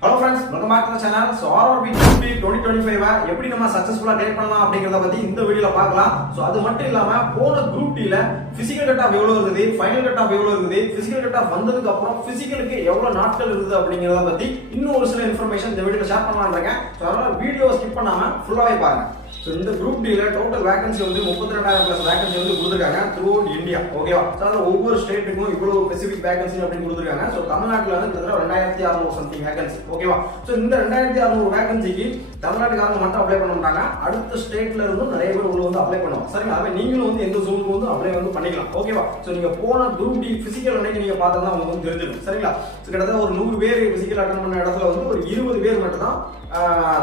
Hello friends, welcome back to the channel. So RRB Group D 2025 எப்படி நம்ம சக்சஸ்ஃபுல்லா clear பண்ணலாம் அப்படிங்கறத பத்தி இந்த வீடியோல பார்க்கலாம். சோ அது மட்டும் இல்லாம போன குரூப் D ல பிசிக்கல் கட் ஆஃப் எவ்வளவு இருந்தது, ஃபைனல் கட் ஆஃப் எவ்வளவு இருந்தது, பிசிக்கல் கட் ஆஃப் வந்ததுக்கு அப்புறம் பிசிக்கலுக்கு எவ்வளவு நாட்கள் இருந்தது அப்படிங்கறத பத்தி இன்னும் ஒரு சில இன்ஃபர்மேஷன் இந்த வீடியோல ஷேர் பண்ணலாம்னு இருக்கேன். சோ அதனால வீடியோவை ஸ்கிப் பண்ணாம ஃபுல்லாவே பாருங்க. So இந்த குரூப் D ல டோட்டல் வேகன்சி வந்து 32000 பிளஸ் வேகன்சி வந்து கொடுத்திருக்காங்க த்ரூ அவுட் இந்தியா. ஓகேவா? சோ அதனால ஒவ்வொரு ஸ்டேட்டுக்கும் இவ்வளவு ஸ்பெசிபிக் வேகன்சி அப்படி கொடுத்திருக்காங்க. சோ தமிழ்நாட்டுல வந்து கிட்டத்தட்ட 2600 சம்திங் வேகன்சி. ஓகேவா? சோ இந்த 2600 வேகன்சிக்கு தமிழ்நாட்டுக்காரங்க மட்டும் அப்ளை பண்ண மாட்டாங்க. அடுத்த ஸ்டேட்ல இருந்தும் நிறைய பேர் உள்ள வந்து அப்ளை பண்ணுவாங்க. சரிங்களா? அதே நீங்களும் வந்து எந்த ஜோனுக்கு வந்து அப்ளை வந்து பண்ணிக்கலாம். ஓகேவா? சோ நீங்க போன குரூப் D பிசிக்கல் அன்னைக்கு நீங்க பார்த்தா உங்களுக்கு வந்து தெரிஞ்சிடும். சரிங்களா? சோ கிட்டத்தட்ட ஒரு 100 பேர் பிசிக்கல் அட்டெண்ட் பண்ண இடத்துல வந்து ஒரு 20 பேர் மட்டும் தான்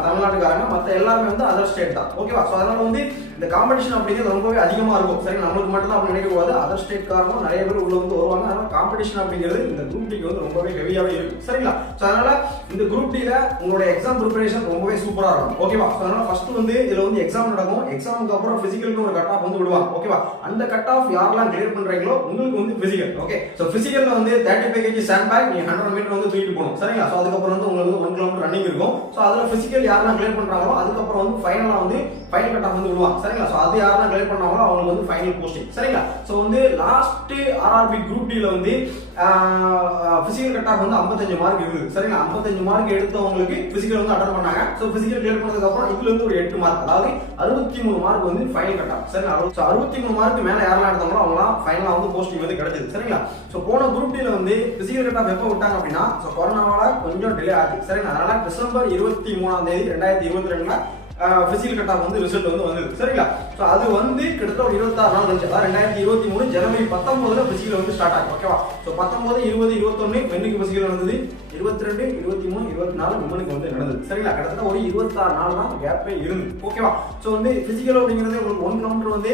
தமிழ்நாட்டுக்காரங்க, மற்ற எல்லாருமே வந்து அதர் ஸ்டேட் தான். ஓகேவா? ஸோ அதனால வந்து இந்த காம்படிஷன் அப்படிங்கிறது ரொம்பவே அதிகமாக இருக்கும். சரி, நம்மளுக்கு மட்டும் தான் அப்படி நினைக்கக்கூடாது, அதர் ஸ்டேட் காரணம் நிறைய பேர் உள்ள வந்து வருவாங்க. அதனால காம்படிஷன் அப்படிங்கிறது இந்த குரூப் டிக்கு வந்து ரொம்பவே ஹெவியாகவே இருக்கும். சரிங்களா? ஸோ அதனால இந்த குரூப் டில உங்களுடைய எக்ஸாம் ப்ரிப்பரேஷன் ரொம்பவே சூப்பராக இருக்கும். ஓகேவா? ஸோ அதனால ஃபர்ஸ்ட் வந்து இதுல வந்து எக்ஸாம் நடக்கும். எக்ஸாமுக்கு அப்புறம் பிசிக்கலுக்கு ஒரு கட் ஆஃப் வந்து விடுவாங்க. ஓகேவா? அந்த கட் ஆஃப் யாரெல்லாம் கிளியர் பண்றீங்களோ உங்களுக்கு வந்து பிசிக்கல். ஓகே, ஸோ பிசிக்கல்ல வந்து 35 kg சாண்ட் பேக் நீங்க 100 மீட்டர் வந்து தூக்கிட்டு போகணும். சரிங்களா? ஸோ அதுக்கப்புறம் வந்து உங்களுக்கு 1 கிலோமீட்டர் ரன்னிங் இருக்கும். ஸோ அதுல பிசிக்கல் யாரெல்லாம் கிளியர் பண்றாங்களோ அதுக்கப்புறம் வந்து ஃபைனலா வந்து ஃபைனல் கட் ஆஃப் வந்து விடுவாங்க. சரிங்களா? சோ அது யாரெல்லாம் கிளியர் பண்ணாங்களோ அவங்களுக்கு வந்து ஃபைனல் போஸ்டிங். சரிங்களா? சோ வந்து லாஸ்ட் ஆர்ஆர்பி குரூப் டி ல வந்து பிசிக்கல் கட் ஆஃப் வந்து 55 மார்க் இருக்குது. சரிங்களா? 55 மார்க் எடுத்தவங்களுக்கு பிசிக்கல் வந்து அட்டெண்ட் பண்ணாங்க. சோ பிசிக்கல் கிளியர் பண்ணதுக்கு அப்புறம் இதுல இருந்து ஒரு 8 மார்க், அதாவது 63 மார்க் வந்து ஃபைனல் கட் ஆஃப். சரிங்களா? சோ 63 மார்க் மேல யாரெல்லாம் எடுத்தாங்களோ அவங்கலாம் ஃபைனலா வந்து போஸ்டிங் வந்து கிடைச்சது. சரிங்களா? சோ போன குரூப் டி ல வந்து பிசிக்கல் கட் ஆஃப் எப்போ விட்டாங்க அப்படின்னா சோ கொரோனாவால கொஞ்சம் டிலே ஆச்சு. சரிங்களா? அதனால டிசம்பர் 23ஆம் தேதி 2022ல பிசிக்கல் கட் ஆஃப் வந்து ரிசல்ட் வந்து வந்தது. சரிங்களா? சோ அது வந்து கிட்டத்தட்ட ஒரு 26 நாள் கழிச்சு, அதாவது 2023 ஜனவரி 19ல பிசிக்கல் வந்து ஸ்டார்ட் ஆகும். ஓகேவா? சோ 19, 20, 21 பெண்ணுக்கு பிசிக்கல் நடந்தது, 22, 23, 24 விமனுக்கு வந்து நடந்தது. சரிங்களா? கிட்டத்தட்ட ஒரு 26 நாள் தான் கேப்பே இருந்து. ஓகேவா? சோ வந்து பிசிக்கல் அப்படிங்கிறது உங்களுக்கு 1 கிலோமீட்டர் வந்து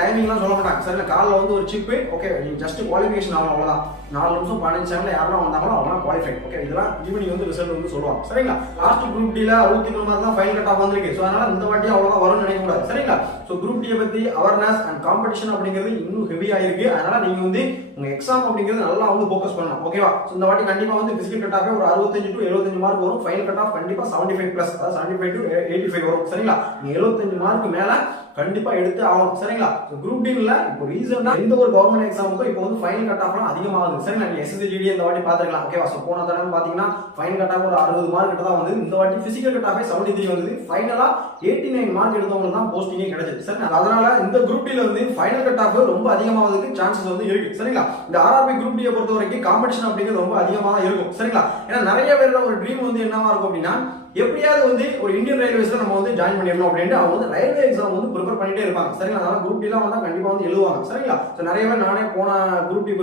டைமிங்லாம் சொல்ல மாட்டாங்க. சரிங்களா? காலைல வந்து ஒரு சிப்பு, ஓகே, நீங்க ஜஸ்ட் குவாலிஃபிகேஷன் ஆகும், அவ்வளவுதான். 4 நிமிஷம் 15 செகண்ட்ல யாரெல்லாம் வந்தாங்களோ அவங்க குவாலிஃபைட். ஓகே, இதெல்லாம் ஈவினிங் வந்து ரிசல்ட் வந்து சொல்லுவாங்க. சரிங்களா? லாஸ்ட் குரூப் டி ல 63 மார்க் தான் ஃபைனல் கட் ஆஃப் வந்திருக்கு. சோ அதனால இந்த வாட்டி அவ்வளவுதான் வரும்னு நினைக்க கூடாது. சரிங்களா? சோ குரூப் டி பத்தி அவேர்னஸ் அண்ட் காம்படிஷன் அப்படிங்கிறது இன்னும் ஹெவியா இருக்கு. அதனால நீங்க வந்து உங்க எக்ஸாம் அப்படிங்கிறது நல்லா வந்து ஃபோக்கஸ் பண்ணணும். ஓகேவா? சோ இந்த வாட்டி கண்டிப்பா வந்து பிசிக்கல் கட் ஆஃப் ஒரு 65 to 75 மார்க் வரும். ஃபைனல் கட் ஆஃப் கண்டிப்பா 75 பிளஸ், அதாவது 75 to 85 வரும். சரிங்களா? நீங்க 75 மார்க் மேல கண்டிப்பா எடுத்து ஆகணும். சரிங்களா? குரூப் டி ல இப்போ ரீசன்ட்டா எந்த ஒரு கவர்மெண்ட் எக்ஸாமுக்கும் இப்போ வந்து ஃபைனல் கட் ஆஃப்லாம் அதிகமாகுது. சரிங்களா? நீங்க எஸ்எஸ்சி ஜிடி இந்த வாட்டி பாத்துக்கலாம். ஓகேவா? சோ போன தடவை பாத்தீங்கன்னா ஃபைனல் கட் ஆஃப் ஒரு 60 மார்க் கிட்ட தான் வந்து, இந்த வாட்டி பிசிக்கல் கட் ஆஃப் 73 வந்தது. ஃபைனலா 89 மார்க் எடுத்தவங்களுக்கு தான் போஸ்டிங்கே கிடைச்சது. சரிங்களா? அதனால இந்த குரூப் டி ல வந்து ஃபைனல் கட் ஆஃப் ரொம்ப அதிகமாவதுக்கு சான்சஸ் வந்து இருக்கு. சரிங்களா? இந்த ஆர்ஆர்பி குரூப் டி பொறுத்த வரைக்கும் காம்படிஷன் அப்படிங்கிறது ரொம்ப அதிகமா தான் இருக்கும். சரிங்களா? ஏன்னா நிறைய பேரோட ஒரு ட்ரீம் வந்து என்னவா இருக்கும் அப்படின்னா எப்படியாவது வந்து ஒரு இந்தியன் ரயில்வேஸ்ல நம்ம வந்து ஜாயின் பண்ணிடணும் அப்படின்ட்டு அவங்க வந்து ரயில்வே எக்ஸாம் வந்து ப்ரிப்பேர் பண்ணிட்டே இருப்பாங்க. சரிங்களா? அதனால குரூப் டி லாம் வந்தா கண்டிப்பா வந்து எழுதுவாங்க. சரிங்களா? சோ நிறைய பேர், நானே போன குரூப் டி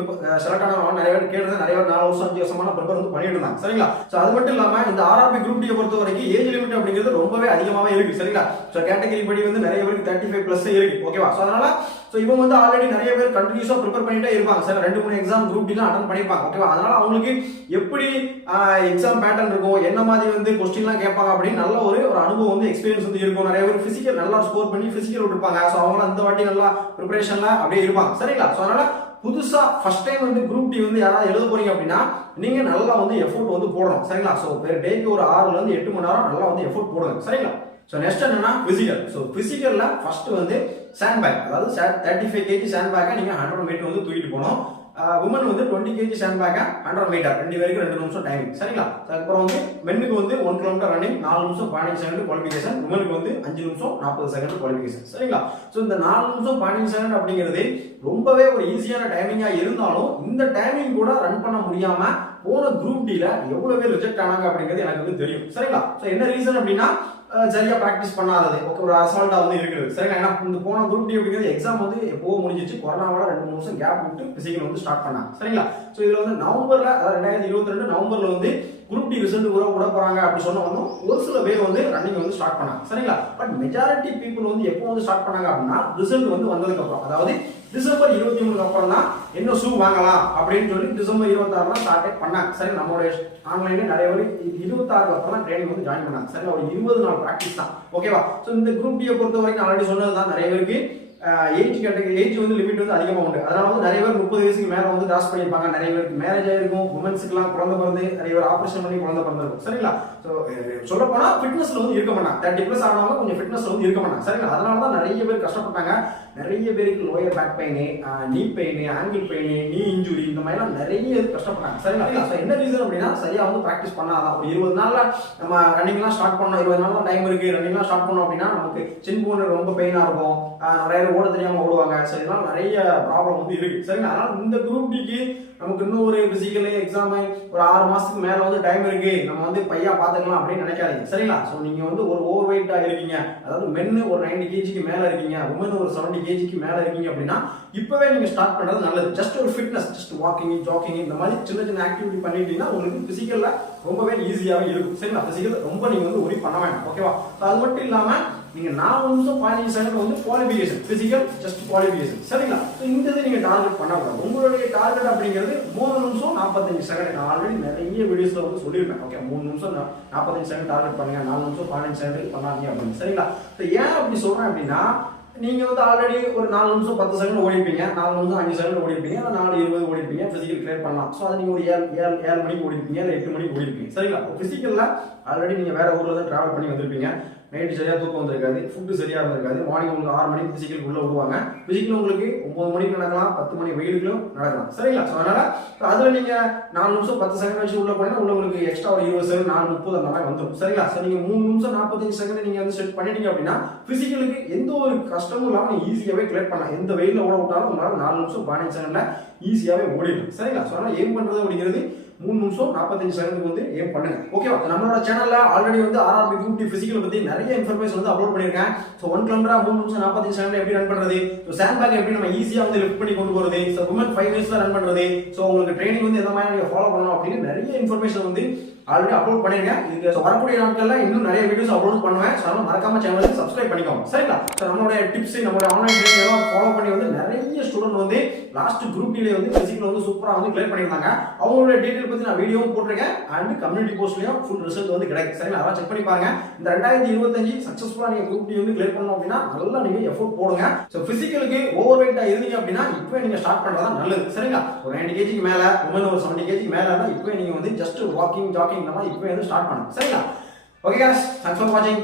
செலக்ட் ஆனவங்க நிறைய பேர் கேட்டது, நிறைய பேர் 4 வருஷம் 5 வருஷமான ப்ரிப்பேர் வந்து பண்ணிட்டு இருந்தாங்க. சரிங்களா? சோ அது மட்டும் இல்லாம இந்த ஆர்ஆர்பி குரூப் டி பொறுத்த வரைக்கும் ஏஜ் லிமிட் அப்படிங்கிறது ரொம்பவே அதிகமாவே இருக்கு. சரிங்களா? சோ கேட்டகரி படி வந்து நிறைய பேருக்கு 35 பிளஸ் இருக்கு. ஓகேவா? சோ அதனால சோ இவங்க வந்து ஆல்ரெடி நிறைய பேர் கண்டினியூஸா ப்ரிப்பேர் பண்ணிட்டே இருப்பாங்க. சரி, 2-3 எக்ஸாம் குரூப் டி லாம் அட்டெண்ட் பண்ணிருப்பாங்க. ஓகேவா? அதனால அவங்களுக்கு எப்படி எக்ஸாம் பேட்டர்ன் இருக்கும், என்ன மாதிரி வந்து क्वेश्चनலாம் கேட்பாங்க அப்படின்னு நல்ல ஒரு அனுபவம் வந்து எக்ஸ்பீரியன்ஸ் வந்து இருக்கும். நிறைய பேர் பிசிக்கல் நல்லா ஸ்கோர் பண்ணி பிசிக்கல் விட்டுருப்பாங்க. சோ அவங்க அந்த வாட்டி நல்லா ப்ரிப்பரேஷன்ல அப்படியே இருப்பாங்க. சரிங்களா? சோ அதனால புதுசா ஃபர்ஸ்ட் டைம் வந்து குரூப் டி வந்து யாராவது எழுத போறீங்க அப்படின்னா நீங்க நல்லா வந்து எஃபோர்ட் வந்து போடணும். சரிங்களா? சோ பெர் டேக்கு ஒரு 6 ல இருந்து 8 மணி நேரம் நல்லா வந்து எஃபோர்ட் போடுங்க. சரிங்களா? சோ நெக்ஸ்ட் என்னன்னா பிசிக்கல். சோ பிசிக்கல்ல ஃபர்ஸ்ட் வந்து சாண்ட் பேக், அதாவது 35 kg சாண்ட் பேக்கை நீங்க 100 மீட்டர் வந்து தூக்கிட்டு போகணும். உமன் வந்து 20 kg சாண்ட் பேக்கை 100 மீட்டர், 2 பேருக்கு 2 நிமிஷம் டைமிங். சரிங்களா? அதுக்கப்புறம் வந்து மென்னுக்கு வந்து 1 கிலோமீட்டர் ரன்னிங் 4 நிமிஷம் 15 செகண்ட் குவாலிஃபிகேஷன், உமனுக்கு வந்து 5 நிமிஷம் 40 செகண்ட் குவாலிஃபிகேஷன். சரிங்களா? சோ இந்த 4 நிமிஷம் 15 செகண்ட் அப்படிங்கிறது ரொம்பவே ஒரு ஈஸியான டைமிங்கா இருந்தாலும் இந்த டைமிங் கூட ரன் பண்ண முடியாம போன குரூப் டி ல எவ்வளவு பேர் ரிஜெக்ட் ஆனாங்க அப்படிங்கிறது எனக்கு வந்து தெரியும். சரிங்களா? சோ என்ன ரீசன் அப்படின்னா சரியா பிராக்டிஸ் பண்ணாதது, ஓகே, ஒரு அசால்ட்டா வந்து இருக்குது. சரிங்களா? ஏன்னா இந்த போன குரூப் டி அப்படிங்கிறது எக்ஸாம் வந்து எப்போ முடிஞ்சிச்சு, கொரோனாவோட 2-3 வருஷம் கேப் விட்டு பிசிக்கல் வந்து ஸ்டார்ட் பண்ணாங்க. சரிங்களா? சோ இதுல வந்து நவம்பர்ல, அதாவது 2022 நவம்பர்ல வந்து குரூப் டி ரிசல்ட் விட போறாங்க அப்படி சொன்ன வந்து ஒரு சில பேர் வந்து ரன்னிங் வந்து ஸ்டார்ட் பண்ணாங்க. சரிங்களா? பட் மெஜாரிட்டி பீப்புள் வந்து எப்போ வந்து ஸ்டார்ட் பண்ணாங்க அப்படின்னா ரிசல்ட் வந்து வந்ததுக்கு அப்புறம், அதாவது டிசம்பர் 23 அப்புறம் தான் என்ன ஷூ வாங்கலாம் அப்படின்னு சொல்லி டிசம்பர் 26 ஸ்டார்ட் பண்ணாங்க. சரி, நம்மளுடைய ஆன்லைன்ல நிறைய பேர் 26 அப்புறம் தான் ட்ரைனிங் வந்து ஜாயின் பண்ணாங்க. சரி, ஒரு 20 நாள் பிராக்டிஸ் தான். ஓகேவா? சோ இந்த குரூப் டி பொறுத்த வரைக்கும் ஆல்ரெடி சொன்னதுதான், நிறைய பேருக்கு ஏஜ் வந்து லிமிட் வந்து அதிகமா உண்டு. அதனால வந்து நிறைய பேர் 30 வயசுக்கு மேல வந்து கிராஸ் பண்ணியிருப்பாங்க. நிறைய பேருக்கு மேரேஜ் ஆயிருக்கும், உமன்ஸ்க்குலாம் குழந்தை பிறந்து நிறைய பேர் ஆபரேஷன் பண்ணி குழந்தை பிறந்திருக்கும். சரிங்களா? ஸோ சொல்ல போனா ஃபிட்னஸ்ல வந்து இருக்க மாட்டாங்க. 30+ ஆனவங்க கொஞ்சம் ஃபிட்னஸ்ல வந்து இருக்க மாட்டாங்க. சரிங்களா? அதனால தான் நிறைய பேர் கஷ்டப்பட்டாங்க. நிறைய பேருக்கு லோயர் பேக் பெயின், நீ பெயின், ஆங்கிள் பெயின், நீ இன்ஜுரி இந்த மாதிரிலாம் நிறைய கஷ்டப்பட்டாங்க. சரிங்களா? ஸோ என்ன ரீசன் அப்படின்னா சரியா வந்து ப்ராக்டிஸ் பண்ணாதான். ஒரு 20 நாள்ல நம்ம ரன்னிங்லாம் ஸ்டார்ட் பண்ணோம், 20 நாள் டைம் இருக்கு, ரன்னிங்லாம் ஸ்டார்ட் பண்ணோம் அப்படின்னா நமக்கு சின் போன் ரொம்ப பெயினா இருக்கும், நிறைய பேர் ஓட தெரியாம ஓடுவாங்க. சரிங்களா? நிறைய ப்ராப்ளம் வந்து இருக்கு. சரிங்களா? அதனால இந்த குரூப் டிக்கு நமக்கு இன்னும் ஒரு பிசிக்கல் எக்ஸாம் ஒரு 6 மாசத்துக்கு மேல வந்து டைம் இருக்கு, நம்ம வந்து பையா பாத்துக்கலாம் அப்படின்னு நினைக்காதீங்க. சரிங்களா? சோ நீங்க வந்து ஒரு ஓவர் வெயிட்டா இருக்கீங்க, அதாவது மென்னு ஒரு 90 kgக்கு மேல இருக்கீங்க, உமன் ஒரு 70 kgக்கு மேல இருக்கீங்க அப்படின்னா இப்பவே நீங்க ஸ்டார்ட் பண்றது நல்லது. ஜஸ்ட் ஒரு ஃபிட்னஸ், ஜஸ்ட் வாக்கிங், ஜாக்கிங் இந்த மாதிரி சின்ன சின்ன ஆக்டிவிட்டி பண்ணிட்டீங்கன்னா உங்களுக்கு பிசிக்கல்ல ரொம்பவே ஈஸியாவே இருக்கும். சரிங்களா? பிசிக்கல் ரொம்ப நீங்க வந்து ஒரி பண்ண வேண்டாம். ஓகேவா? அது மட்டும் இல்லாம நீங்க 4 நிமிஷம் 15 செகண்ட் வந்து குவாலிஃபிகேஷன், பிசிக்கல் ஜஸ்ட் குவாலிஃபிகேஷன். சரிங்களா? இந்த இதை நீங்க டார்கெட் பண்ணக்கூடாது. உங்களுடைய டார்கெட் அப்படிங்கிறது 3 நிமிஷம் 45 செகண்ட். நான் ஆல்ரெடி நிறைய வீடியோஸ்ல வந்து சொல்லியிருப்பேன். ஓகே, 3 நிமிஷம் 45 செகண்ட் டார்கெட் பண்ணுங்க, 4 நிமிஷம் 15 செகண்ட் பண்ணாதீங்க அப்படின்னு. சரிங்களா? ஏன் அப்படி சொல்றேன் அப்படின்னா நீங்க வந்து ஆல்ரெடி ஒரு 4 நிமிஷம் 10 செகண்ட் ஓடிப்பீங்க, 4 நிமிஷம் 5 செகண்ட் ஓடிப்பீங்க, 4:20 ஓடிப்பீங்க, பிசிக்கல் கிளியர் பண்ணலாம். ஸோ அதை நீங்க ஒரு 7 மணிக்கு ஓடிப்பீங்க, இல்லை 8 மணிக்கு ஓடிப்பீங்க. சரிங்களா? பிசிக்கல்ல ஆல்ரெடி நீங்க வேற ஊர்ல தான் டிராவல் பண்ணி வந்திருப்பீங்க, நைட்டு சரியா தூக்கம் வந்திருக்காது, ஃபுட்டு சரியா இருந்திருக்காது, மார்னிங் உங்களுக்கு 6 மணிக்கு பிசிக்கல் உள்ள விடுவாங்க, பிசிக்கல் உங்களுக்கு 9 மணிக்கு நடக்கலாம், 10 மணி வெயிலுக்கும் நடக்கலாம். சரிங்களா? ஸோ அதனால அதுல நீங்க 4 நிமிஷம் 10 செகண்ட் வச்சு உள்ள போனீங்கன்னா உள்ள உங்களுக்கு எக்ஸ்ட்ரா ஒரு 20 செகண்ட் 4:30 அந்த மாதிரி வந்துடும். சரிங்களா? ஸோ நீங்க 3 நிமிஷம் 45 செகண்ட் நீங்க வந்து செட் பண்ணிட்டீங்க அப்படின்னா பிசிக்கலுக்கு எந்த ஒரு கஷ்டமும் இல்லாம நீங்க ஈஸியாவே கிளியர் பண்ணலாம். எந்த வெயில ஓட விட்டாலும் உங்களால 4 நிமிஷம் 15 செகண்ட்ல ஈஸியாவே ஓடிடும். சரிங்களா? ஸோ அதனால ஏம் பண்றது அப்படிங்கிறது 3 நிமிஷம் 45 செகண்டுக்கு வந்து ஏம் பண்ணுங்க. ஓகேவா? நம்மளோட சேனல்ல ஆல்ரெடி வந்து ஆர்ஆர்பி குரூப் டி பிசிக்கல் பத்தி நிறைய இன்ஃபர்மேஷன் வந்து அப்லோட் பண்ணிருக்கேன். சோ 1 கிலோமீட்டர் 3 நிமிஷம் 45 செகண்ட் எப்படி ரன் பண்றது, சோ சாண்ட் பேக் எப்படி நம்ம ஈஸியா வந்து லிஃப்ட் பண்ணி கொண்டு போறது, சோ உமன் 5 மினிட்ஸ்ல ரன் பண்றது, சோ உங்களுக்கு ட்ரெய்னிங் வந்து எந்த மாதிரி நீங்க ஃபாலோ பண்ணணும் அப்படின்னு நிறைய இன்ஃபர்மேஷன் வந்து ஆல்ரெடி அப்லோட் பண்ணிருக்கேன். இதுக்கு வரக்கூடிய நாட்கள்ல இன்னும் நிறைய வீடியோஸ் அப்லோட் பண்ணுவேன். சோ மறக்காம சேனலுக்கு சப்ஸ்கிரைப் பண்ணிக்கோங்க. சரிங்களா? சோ நம்மளுடைய டிப்ஸ், நம்மளுடைய ஆன்லைன் ட்ரெய்னிங் எல்லாம் ஃபாலோ பண்ணி வந்து நிறைய ஸ்டூடெண்ட் வந்து லாஸ்ட் குரூப் டிலே வந்து பிசிக்கல் வந்து சூப்பரா வந்து கிளியர் பண்ணிருந்தாங்க. அவங்களோட டீடைல் பத்தி நான் வீடியோவும் போட்டிருக்கேன் அண்ட் கம்யூனிட்டி போஸ்ட்லயும் ஃபுல் ரிசல்ட் வந்து கிடைக்கும். சரிங்களா? அதெல்லாம் செக் பண்ணி பாருங்க. இந்த 2025 சக்சஸ்ஃபுல்லா நீங்க குரூப் டி வந்து கிளியர் பண்ணணும் அப்படின்னா நல்லா நீங்க எஃபோர்ட் போடுங்க. சோ பிசிக்கலுக்கு ஓவர் வெயிட்டா இருந்தீங்க அப்படின்னா இப்பவே நீங்க ஸ்டார்ட் பண்றதா நல்லது. சரிங்களா? ஒரு 90 kgக்கு மேல, உமன் ஒரு 70 kgக்கு மேல இருந்தா இப்பவே நீங்க வந்து ஜஸ்ட் வாக்கிங், ஜாக்கிங் இந்த மாதிரி இப்பவே வந்து ஸ்டார்ட் பண்ணுங்க. சரிங்களா? Okay guys, thanks for watching.